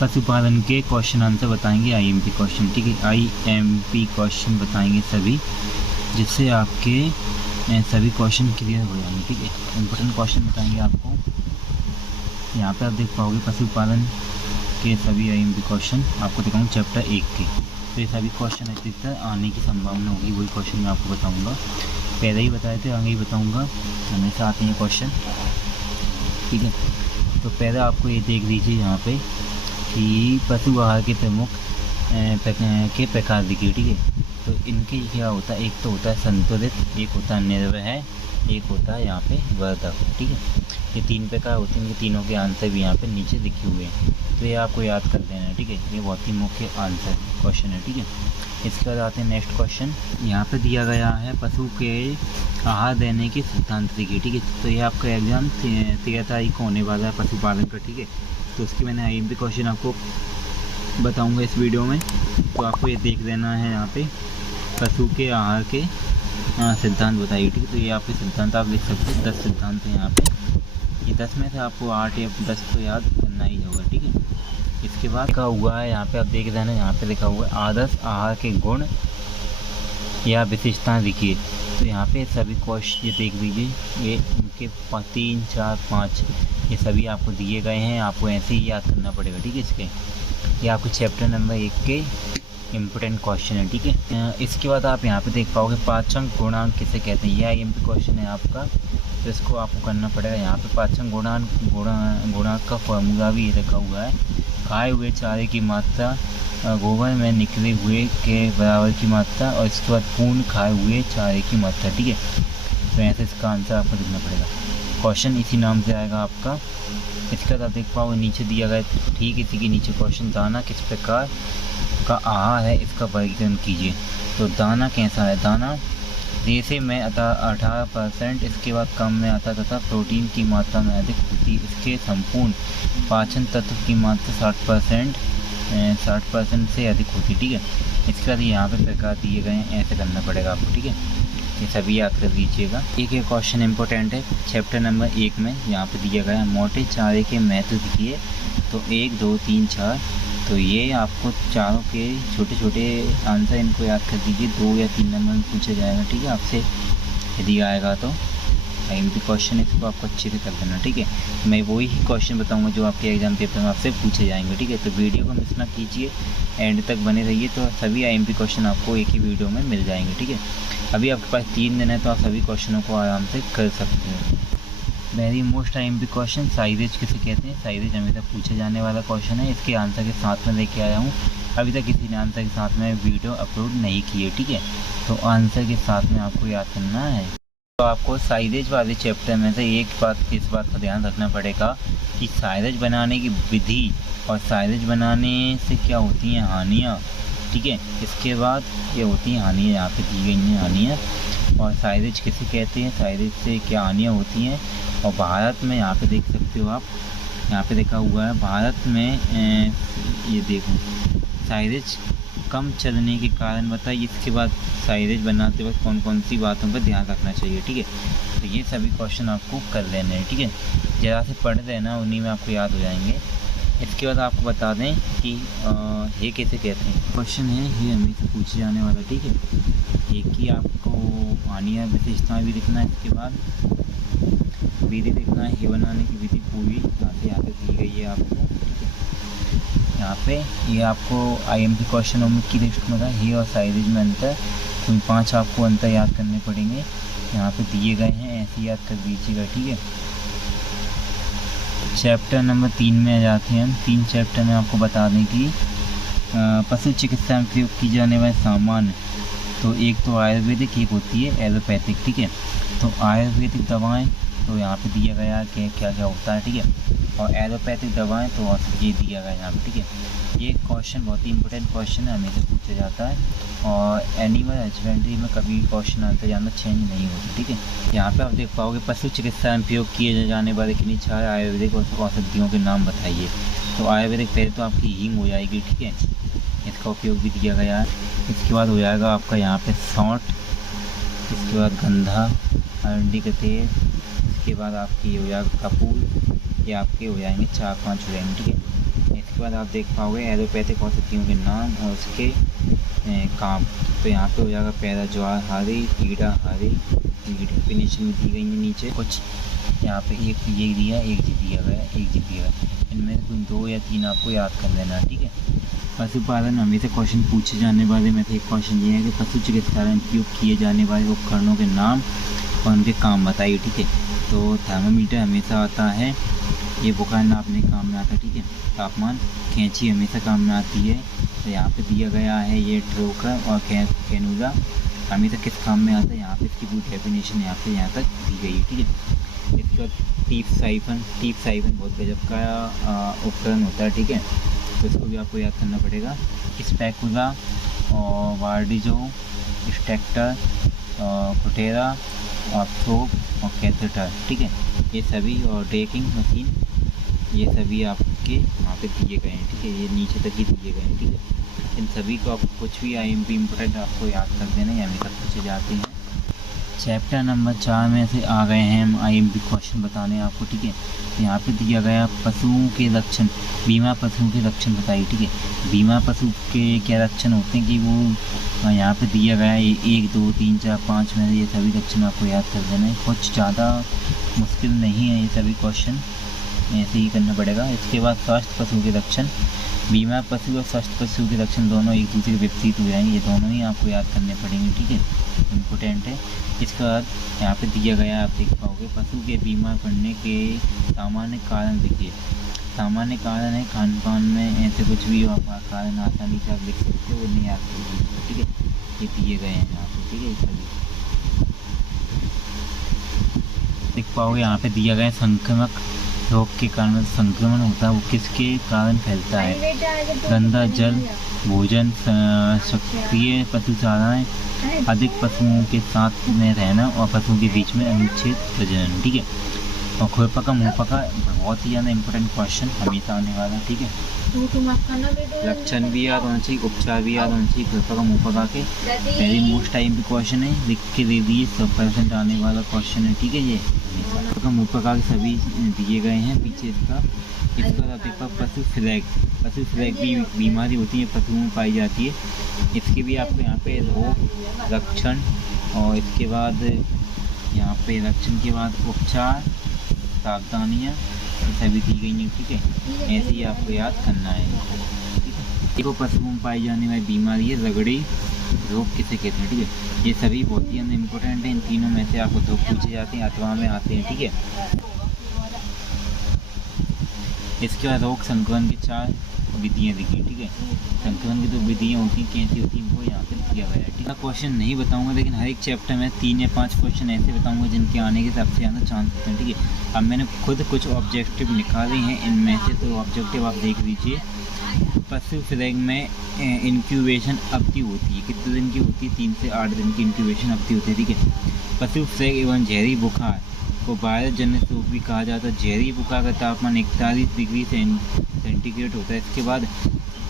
पशुपालन के question answer बताएंगे, आईएमपी क्वेश्चन, ठीक है, आईएमपी क्वेश्चन बताएंगे सभी, जिससे आपके सभी क्वेश्चन क्लियर हो जाएंगे, ठीक है। इम्पोर्टेंट क्वेश्चन बताएंगे आपको। यहाँ पे आप देख पाओगे पशुपालन के सभी आईएमपी क्वेश्चन आपको दिखाऊंगा चैप्टर 1 के। तो ये सभी क्वेश्चन अधिकतर आने की संभावना होगी, वही क्वेश्चन मैं आपको बताऊँगा। पहले ही बताए थे, आगे ही बताऊँगा, हमेशा आते हैं क्वेश्चन, ठीक है। तो पहले आपको ये देख लीजिए यहाँ पे कि पशु आहार के प्रमुख के प्रकार दिखे, ठीक है। तो इनके क्या होता है, एक तो होता है संतुलित, एक होता है निर्वय, एक होता है यहाँ पे वर्धक, ठीक है। ये 3 प्रकार होते हैं, इनके तीनों के आंसर भी यहाँ पे नीचे लिखे हुए हैं, तो ये आपको याद कर लेना है, ठीक है। ये बहुत ही मुख्य आंसर क्वेश्चन है, ठीक है। इसके बाद आते हैं नेक्स्ट क्वेश्चन। यहाँ पे दिया गया है पशु के आहार देने के सिद्धांत दिखे, ठीक है। तो ये आपका एग्जाम 13 तारीख को होने वाला है पशुपालन का, ठीक है। तो उसकी मैंने आईएमपी क्वेश्चन आपको बताऊंगा इस वीडियो में, तो आपको ये देख लेना है। यहाँ पे पशु के आहार के सिद्धांत बताइए, ठीक है। तो ये आपके सिद्धांत आप लिख सकते हैं, 10 सिद्धांत हैं यहाँ पे। ये 10 में से आपको 8 या 10 तो याद करना ही होगा, ठीक है। इसके बाद का हुआ है, यहाँ पे आप देख लेना, यहाँ पे लिखा हुआ है आदर्श आहार के गुण या विशेषताएं लिखिए। तो यहाँ पे सभी क्वेश्चन ये देख लीजिए, ये इनके 3, 4, 5 ये सभी आपको दिए गए हैं, आपको ऐसे ही याद करना पड़ेगा, ठीक है। इसके ये आपके चैप्टर नंबर 1 के इम्पोर्टेंट क्वेश्चन है, ठीक है। इसके बाद आप यहाँ पे देख पाओगे पाचन गुणांक किसे कहते हैं, यह आईएमपी क्वेश्चन है आपका, तो इसको आपको करना पड़ेगा। यहाँ पे पाचन गुणांक का फॉर्मूला भी लिखा हुआ है, खाए हुए चारे की मात्रा गोबर में निकले हुए के बराबर की मात्रा, और इसके बाद पूर्ण खाए हुए चारे की मात्रा, ठीक है। तो ऐसे इसका आंसर आपको लिखना पड़ेगा, क्वेश्चन इसी नाम से आएगा आपका। इसके बाद आप देख पाओगे नीचे दिया गया, ठीक इसी के नीचे क्वेश्चन, दाना किस प्रकार का आहार है, इसका वर्गीकरण कीजिए। तो दाना कैसा है, दाना रेशे में 18%, इसके बाद कम में आता तथा प्रोटीन की मात्रा में अधिक होती, इसके संपूर्ण पाचन तत्व की मात्रा 60% से अधिक होती, ठीक है। इसके बाद यहाँ पे प्रकार दिए गए हैं, ऐसे करना पड़ेगा आपको, ठीक है। ये सभी याद कर लीजिएगा। एक क्वेश्चन इंपॉर्टेंट है चैप्टर नंबर 1 में, यहाँ पे दिया गया है मोटे चारे के महत्व दिखिए। तो 1, 2, 3, 4, तो ये आपको चारों के छोटे छोटे आंसर इनको याद कर दीजिए, 2 या 3 नंबर में पूछा जाएगा, ठीक है आपसे, यदि आएगा तो आईएमपी क्वेश्चन, इसको आपको अच्छे से कर देना, ठीक है। मैं वही क्वेश्चन बताऊंगा जो आपके एग्जाम पेपर में आपसे पूछे जाएंगे, ठीक है। तो वीडियो को मिस ना कीजिए, एंड तक बने रहिए, तो सभी आईएमपी क्वेश्चन आपको एक ही वीडियो में मिल जाएंगे, ठीक है। अभी आपके पास 3 दिन है, तो आप सभी क्वेश्चनों को आराम से कर सकते हैं। वेरी मोस्ट आईएमपी क्वेश्चन, साइरेज किसे कहते हैं, साइरेज हमेशा पूछे जाने वाला क्वेश्चन है, इसके आंसर के साथ में लेके आया हूँ। अभी तक किसी ने आंसर के साथ में वीडियो अपलोड नहीं की है, ठीक है। तो आंसर के साथ में आपको याद करना है। तो आपको साइरेज वाले चैप्टर में से इस बात का ध्यान रखना पड़ेगा कि साइरेज बनाने की विधि और साइरेज बनाने से क्या होती हैं हानियाँ, ठीक है। इसके बाद ये होती हैं हानियाँ, यहाँ पे दी गई हैं हानियाँ, और साइरेज किसे कहते हैं, साइरेज से क्या हानियाँ होती हैं। और भारत में यहाँ पे देख सकते हो आप, यहाँ पे देखा हुआ है भारत में ये देखो साइरेज कम चलने के कारण बताइए। इसके बाद साइरेज बनाते वक्त कौन कौन सी बातों पर ध्यान रखना चाहिए, ठीक है। तो ये सभी क्वेश्चन आपको कर लेने हैं, ठीक है। ज़रा से पढ़ लेना, उन्हीं में आपको याद हो जाएंगे। इसके बाद आपको बता दें कि ये कैसे कहते हैं, क्वेश्चन है ये हमेशा पूछे जाने वाला, ठीक है। एक ही आपको हानियाँ विशेषताएँ भी लिखना है, इसके बाद विधि लिखना है, ये बनाने की विधि पूरी यहाँ पे दी गई है आपको, ठीक है। यहाँ पे ये आपको आईएमपी क्वेश्चनों में की लिस्ट में था, ये और साइरेज में अंतर, कोई 5 आपको अंतर याद करने पड़ेंगे, यहाँ पे दिए गए हैं, ऐसे याद कर दीजिएगा, ठीक है। चैप्टर नंबर 3 में आ जाते हैं हम। 3 चैप्टर में आपको बता दें कि पशु चिकित्सा में प्रयोग की जाने वाले सामान, तो एक तो आयुर्वेदिक, एक होती है एलोपैथिक, ठीक है। तो आयुर्वेदिक दवाएं तो यहाँ पे दिया गया कि क्या क्या होता है, ठीक है। और एलोपैथिक दवाएं तो ये दिया गया है यहाँ पे, ठीक है। ये क्वेश्चन बहुत ही इंपॉर्टेंट क्वेश्चन है, हमेशा पूछा जाता है, और एनिमल हस्बेंड्री में कभी क्वेश्चन आंसर ज़्यादा चेंज नहीं होती, ठीक है। यहाँ पे आप देख पाओगे पशु चिकित्सा में प्रयोग किए जाने वाले किन्हीं 4 आयुर्वेदिक औषधियों के नाम बताइए। तो आयुर्वेदिक पहले तो आपकी हींग हो जाएगी, ठीक है, इसका उपयोग भी दिया गया है। इसके बाद हो जाएगा आपका यहाँ पे सौंठ, इसके बाद गंधा, अरंडी का तेल, इसके बाद आपकी हो जाएगा कपूर, ये आपके हो जाएंगे 4-5 हो जाएंगे, ठीक है। इसके बाद आप देख पाओगे एलोपैथिक औषधियों के नाम और उसके काम। तो यहाँ पे हो जाएगा पहला ज्वारहारी, पीड़ाहारी, डेफिनेशन में दी गई है नीचे कुछ। यहाँ पे एक ये दिया, एक जी दिया गया, एक जी दिया गया, इनमें से कुछ 2 या 3 आपको याद कर लेना, ठीक है। पशुपालन हमेशा क्वेश्चन पूछे जाने वाले में से एक क्वेश्चन ये है कि पशु चिकित्सा में उपयोग किए जाने वाले उपकरणों के नाम और उनके काम बताइए, ठीक है। तो थर्मामीटर हमेशा आता है, ये बुखार नापने के काम में आता है, ठीक है। तापमान, कैंची हमेशा काम में आती है। तो यहाँ पे दिया गया है ये ट्रोकर और कैनुला हमेशा किस काम में आता है, यहाँ पे इसकी पूरी डेफिनेशन यहाँ से यहाँ तक दी गई है, ठीक है। इसके बाद टीप साइफन बहुत गजब का उपकरण होता है, ठीक है। तो इसको भी आपको याद करना पड़ेगा। स्पैकुला और वार्डिजो, स्टेक्टर, कुटेरा और थोप और कैथेटर, ठीक है। ये सभी और ड्रेकिंग मशीन, ये सभी आपके वहाँ पे दिए गए हैं, ठीक है। ये नीचे तक ही दिए गए हैं, ठीक है। इन सभी को आपको कुछ भी IMP इम्पोर्टेंट आपको याद कर देना, या हमेशा पूछे जाते हैं। चैप्टर नंबर 4 में से आ गए हैं हम IMP क्वेश्चन बताने आपको, ठीक है। यहाँ पे दिया गया पशुओं के लक्षण, बीमा पशुओं के लक्षण बताइए, ठीक है। बीमा पशु के क्या लक्षण होते हैं कि वो यहाँ पे दिया गया है 1 2 3 4 5 में, ये सभी लक्षण आपको याद कर देना है। कुछ ज़्यादा मुश्किल नहीं है, ये सभी क्वेश्चन ऐसे ही करना पड़ेगा। इसके बाद स्वस्थ पशु के लक्षण, बीमा पशु और स्वस्थ पशु के लक्षण दोनों एक दूसरे के विपरीत हो जाएंगे, ये दोनों ही आपको याद करने पड़ेंगे, ठीक है। इम्पोर्टेंट है। इसके बाद यहाँ पे दिया गया आप देख पाओगे पशु के बीमार पड़ने के सामान्य कारण देखिए। सामान्य कारण है खान पान में ऐसे कुछ भी आपका कारण आसानी से आप लिख सकते हो, वो नहीं आते, ठीक है। ये दिए गए हैं यहाँ पे, ठीक है। सभी देख पाओगे यहाँ पे दिया गया संक्रमक रोग के कारण संक्रमण होता है वो किसके कारण फैलता है। गंदा जल, भोजन, सक्रिय पशु चाराएँ, अधिक पशुओं के साथ में रहना और पशुओं के बीच में अनुच्छेद प्रजनन, ठीक है। और खुरपका मुंहपका बहुत ही ज़्यादा इम्पोर्टेंट क्वेश्चन हमेशा आने वाला, ठीक है। लक्षण भी याद होना चाहिए, उपचार भी याद होना चाहिए। खुरपका मुंहपका के वेरी मोस्ट टाइम पे क्वेश्चन है, लिख के दे दिए, 100% आने वाला क्वेश्चन है, ठीक है। ये खुरपका मुंहपका के सभी दिए गए हैं पीछे इसका। इसका पशु फ्लैग भी बीमारी होती है, पशुओं में पाई जाती है। इसके भी आपको यहाँ पे रोग लक्षण और इसके बाद यहाँ पे लक्षण के बाद उपचार, सावधानियाँ सभी दी गई हैं, ठीक है। ऐसे ही आपको याद करना है, ठीक है। देखो पशुओं में पाई जाने वाली बीमारी है रगड़ी रोग किसे कहते हैं, ठीक है। ये सभी बहुत ही इम्पोर्टेंट है। इन तीनों में से आपको 2 पूछे जाते हैं, अथवा में आते हैं, ठीक है। इसके बाद रोग संक्रमण की 4 विधियाँ दिखी, ठीक है। संक्रमण की 2 विधियाँ होती हैं, कैसी होती हैं वो यहाँ पे दिया गया है, ठीक है। क्वेश्चन नहीं बताऊंगा, लेकिन हर एक चैप्टर में 3 या 5 क्वेश्चन ऐसे बताऊंगा जिनके आने के सबसे ज़्यादा चांस होते हैं, ठीक है। अब मैंने खुद कुछ ऑब्जेक्टिव निकाले हैं इनमें से, तो ऑब्जेक्टिव आप देख लीजिए। पशु फ्लैग में इंक्यूबेशन अवधि होती है, कितने दिन की होती है? 3 से 8 दिन की इंक्यूबेशन अवधि होती है, ठीक है। पशु फ्लैग एवं जहरी बुखार को वायरस जनित रोग भी कहा जाता है। जहरी बुखार का तापमान 41 डिग्री सेंटीग्रेड होता है। इसके बाद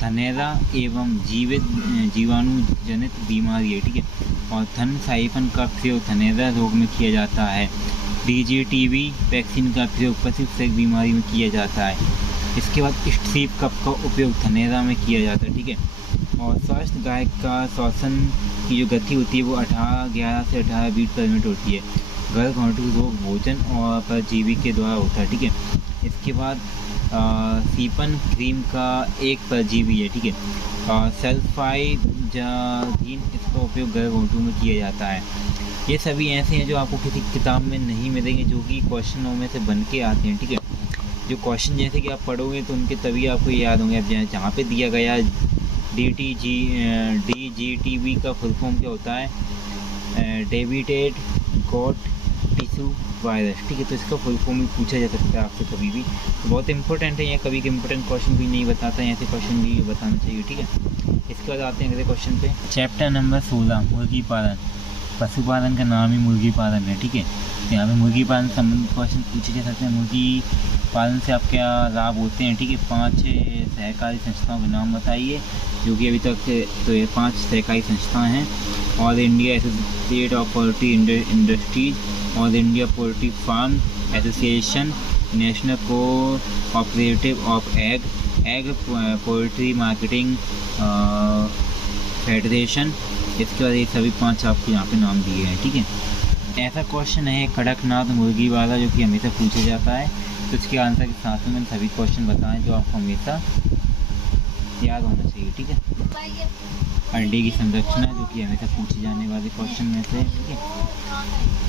थनैला एवं जीवाणु जनित बीमारी है, ठीक है। और थन साइफन का प्रयोग थनैला रोग में किया जाता है। DGTB वैक्सीन का प्रयोग पशु फ्लैग बीमारी में किया जाता है। इसके बाद स्ट्रीप कफ का उपयोग थनैला में किया जाता है, ठीक है। और स्वस्थ गाय का श्वसन की जो गति होती है वो 11 से 18 बीट पर मिनट होती है। गर्भवती रोग भोजन और परजीवी के द्वारा होता है, ठीक है। इसके बाद सीपन क्रीम का एक परजीवी है, ठीक है। सल्फाइजाधीन इसका उपयोग गर्भवती में किया जाता है। ये सभी ऐसे हैं जो आपको किसी किताब में नहीं मिलेंगे, जो कि क्वेश्चनों में से बन के आते हैं, ठीक है। जो क्वेश्चन जैसे कि आप पढ़ोगे तो उनके तभी आपको याद होंगे। अब जहाँ पे दिया गया DGTB का फुल फॉर्म क्या होता है? डेबिटेड गॉट टिश्यू वायरस, ठीक है। तो इसका फुल फॉर्म भी पूछा जा सकता है आपसे कभी भी, तो बहुत इंपॉर्टेंट है। या कभी के इंपॉर्टेंट क्वेश्चन भी नहीं बताता है, ऐसे क्वेश्चन भी बताना चाहिए, ठीक है। इसके बाद आते हैं अगले क्वेश्चन पे। चैप्टर नंबर 16 मुर्गी पालन। पशुपालन का नाम ही मुर्गी पालन है, ठीक है। तो यहाँ पे मुर्गी पालन संबंधित क्वेश्चन पूछे जा सकते हैं। मुर्गी पालन से आप क्या लाभ होते हैं, ठीक है। 5 सहकारी संस्थाओं के नाम बताइए, जो कि अभी तक तो ये 5 सहकारी संस्थाएँ हैं। All India associate of poultry industries, all India poultry farm association, national cooperative of egg egg poultry marketing federation. इसके बाद ये सभी 5 आपको यहाँ पे नाम दिए हैं, ठीक है। ऐसा क्वेश्चन है कड़कनाथ मुर्गी वाला जो कि हमेशा पूछा जाता है, तो इसके आंसर के साथ में सभी क्वेश्चन बताएं जो आपको हमेशा याद होना चाहिए, ठीक है। अंडे की संरचना जो कि हमेशा पूछे जाने वाले क्वेश्चन में से, ठीक है।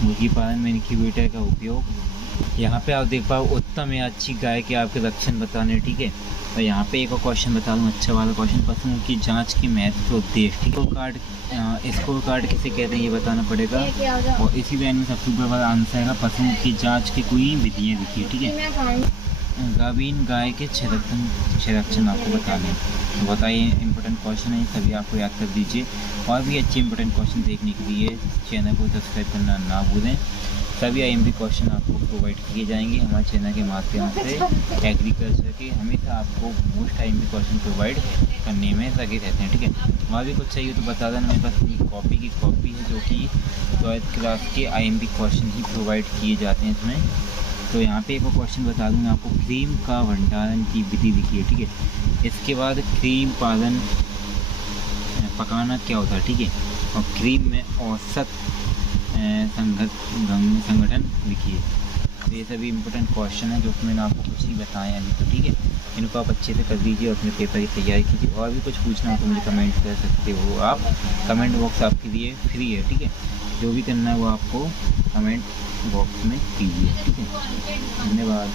मुर्गी पालन में इनक्यूबेटर का उपयोग। यहाँ पे आप देख पाओ उत्तम या अच्छी गाय के आपके लक्षण बताने, ठीक है। और यहाँ पे एक और क्वेश्चन बता दूँ, अच्छा वाला क्वेश्चन, पशुओं की जांच के महत्व और उद्देश्य, ठीक है। स्कोर कार्ड किसे कहते हैं ये बताना पड़ेगा। और इसी लाइन में सबसे ऊपर वाला आंसर है पशुओं की जांच की कोई विधियाँ लिखिए, ठीक है। गाभीन गाय के संरक्षण आपको बताने, तो बताइए। इंपॉर्टेंट क्वेश्चन है, सभी आपको याद कर दीजिए। और भी अच्छे इंपॉर्टेंट क्वेश्चन देखने के लिए चैनल को सब्सक्राइब करना ना भूलें। सभी IMP क्वेश्चन आपको प्रोवाइड किए जाएंगे हमारे चैनल के माध्यम से। एग्रीकल्चर के हमेशा आपको मोस्ट IMP क्वेश्चन प्रोवाइड करने में लगे रहते हैं, ठीक है। और भी कुछ चाहिए तो बता देना। मेरे पास एक कॉपी है जो कि 12th क्लास के IMP क्वेश्चन ही प्रोवाइड किए जाते हैं इसमें। तो यहाँ पे एक और क्वेश्चन बता दूँगा आपको, क्रीम का भंडारण की विधि लिखिए, ठीक है। इसके बाद क्रीम पालन पकाना क्या होता है, ठीक है। और क्रीम में औसत संगठन लिखिए। तो ये सभी इंपॉर्टेंट क्वेश्चन है जो कि मैंने आपको कुछ ही बताए हैं अभी, तो ठीक है। इनको आप अच्छे से कर लीजिए और अपने पेपर की तैयारी कीजिए। और भी कुछ पूछना हो तो मुझे कमेंट कर सकते हो आप। कमेंट बॉक्स आपके लिए फ्री है, ठीक है। जो भी करना है वो आपको कमेंट बॉक्स में कीजिए, ठीक है। धन्यवाद।